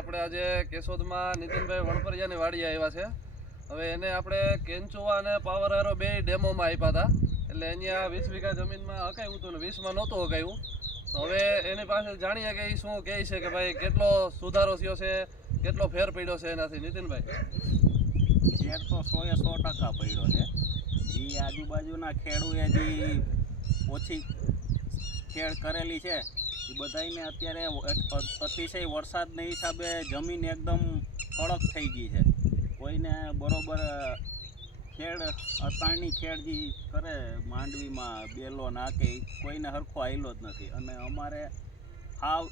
આપણે આજે કેશોદમાં નીતિનભાઈ વણપરિયાની વાડી આવ્યા છે. હવે એને આપણે કેંચુઆ અને પાવર એરો બે ડેમોમાં આપ્યા હતા. એટલે અહીંયા 20 વીઘા જમીનમાં હકાયું હતું ને 20માં નહોતું હકાયું. તો હવે એની પાસે જાણીએ કે એ શું કહે છે કે ભાઈ કેટલો સુધારો થયો છે, કેટલો ફેર પડ્યો છે એનાથી. નીતિનભાઈ, ફેર તો 100% પડ્યો છે. જે આજુબાજુના ખેડૂએ જે ઓછી ખેડ કરેલી છે એ બધાને અત્યારે અતિશય વરસાદના હિસાબે જમીન એકદમ કડક થઈ ગઈ છે. કોઈને બરોબર ખેડ અતાણની ખેડ જે કરે માંડવીમાં બેલો નાખે કોઈને હરખો આવેલો જ નથી. અને અમારે હાવ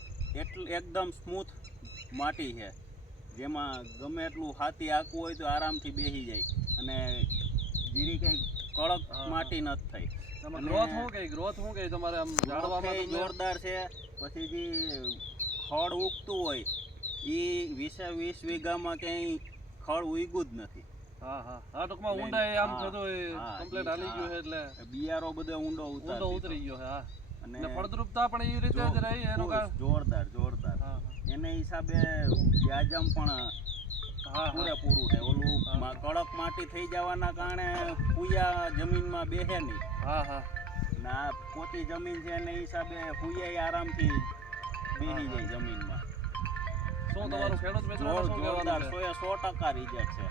એકદમ સ્મૂથ માટી છે, જેમાં ગમે એટલું હાથી આંકવું હોય તો આરામથી બેસી જાય અને જીરી કંઈ કડક માટી નથી થઈ. ગ્રોથ શું કે તમારે આમ ઝાડવામાં જોરદાર છે. પછી જે ખડ ઉગતું હોય એ 20 વીઘામાં ક્યાંય ખડ ઉગ્યું જ નથી. ટૂંકમાં ઊંડાઈ આમ બધું કમ્પ્લીટ હાલી ગયું છે. એટલે બિયારો બધો ઊંડો ઉતરી ગયો છે. અને ફળદ્રુપતા પણ એ રીતે જ રહી એનું જોરદાર. એને હિસાબે વ્યાજામ પણ પૂરેપૂરું છે. ઓલું કડક માટી થઈ જવાના કારણે પૂયા જમીનમાં બેસે નહીં. ના પોતી જમીન છે એને હિસાબે પૂયા આરામથી બેસી જાય જમીનમાં. શું તમારું ખેડૂત મિત્રો જોરદાર 100% રિઝલ્ટ છે.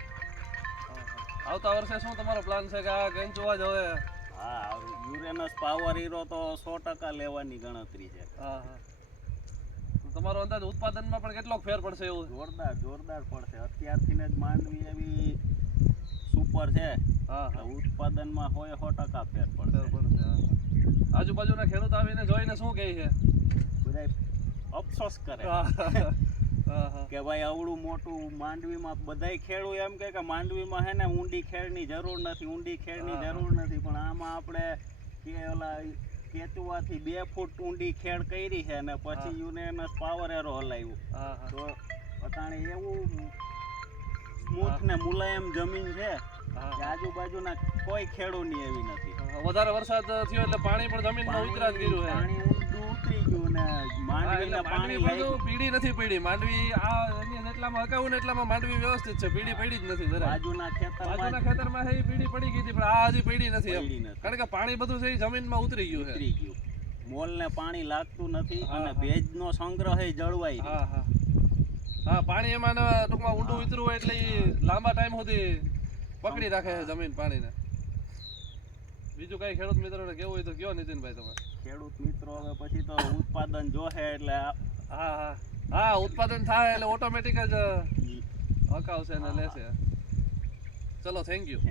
આવતા વર્ષે શું તમારો પ્લાન છે કે આ કેંચુઆ જ હવે? યુરેનસ પાવર હીરો તો 100% લેવાની ગણતરી છે. તમારો અંદાજ ઉત્પાદનમાં પણ કેટલો ફેર પડશે એવું? જોરદાર પડશે. અત્યારથી જ માંડવી એવી સુપર છે. ઉત્પાદનમાં 100% ફેર પડશે. આજુબાજુના ખેડૂત આવીને જોઈને શું કહે છે? બધા અફસોસ કરે કે ભાઈ આવડું મોટું માંડવીમાં બધાય ખેડૂત એમ કે માંડવીમાં હે ને ઊંડી ખેડની જરૂર નથી. પણ આમાં આપણે કે ઓલા કેચુઆથી 2 ફૂટ ઊંડી ખેડ કરી છે અને પછી યુરેનસ પાવર એરો હલાવ્યું. તો અતાણે એવું સ્મૂથ ને મુલાયમ જમીન છે કે આજુબાજુના કોઈ ખેડૂની એવી નથી. વધારે વરસાદ થયો એટલે પાણી પણ જમીનમાં ઉતરા જ ગયું છે. પાણી ઊંડું ઉતરી ગયું ને માંડવી પીડી નથી પડી. માંડવી આ જેટલામાં હકાવું ને એટલામાં માંડવી વ્યવસ્થિત છે. પીડી પડી જ નથી. બાજુના ખેતરમાં છે પીડી પડી ગઈ હતી, પણ આ હજી પડી નથી. કારણ કે પાણી બધું છે જમીનમાં ઉતરી ગયું છે. મોલ ને પાણી લાગતું નથી અને ભેજનો સંગ્રહ જળવાય. પાણી એમાં ટૂંકમાં ઊંડું ઉતરવું હોય એટલે લાંબા ટાઈમ સુધી પકડી રાખે છે જમીન પાણીને. બીજું કઈ ખેડૂત મિત્રોને કેવું હોય તો કયો નીતિનભાઈ તમે? ખેડૂત મિત્રો હવે પછી તો ઉત્પાદન જોશે એટલે ઉત્પાદન થાય એટલે ઓટોમેટિક જ હકાવશે અને લેશે. ચલો, થેન્ક યુ.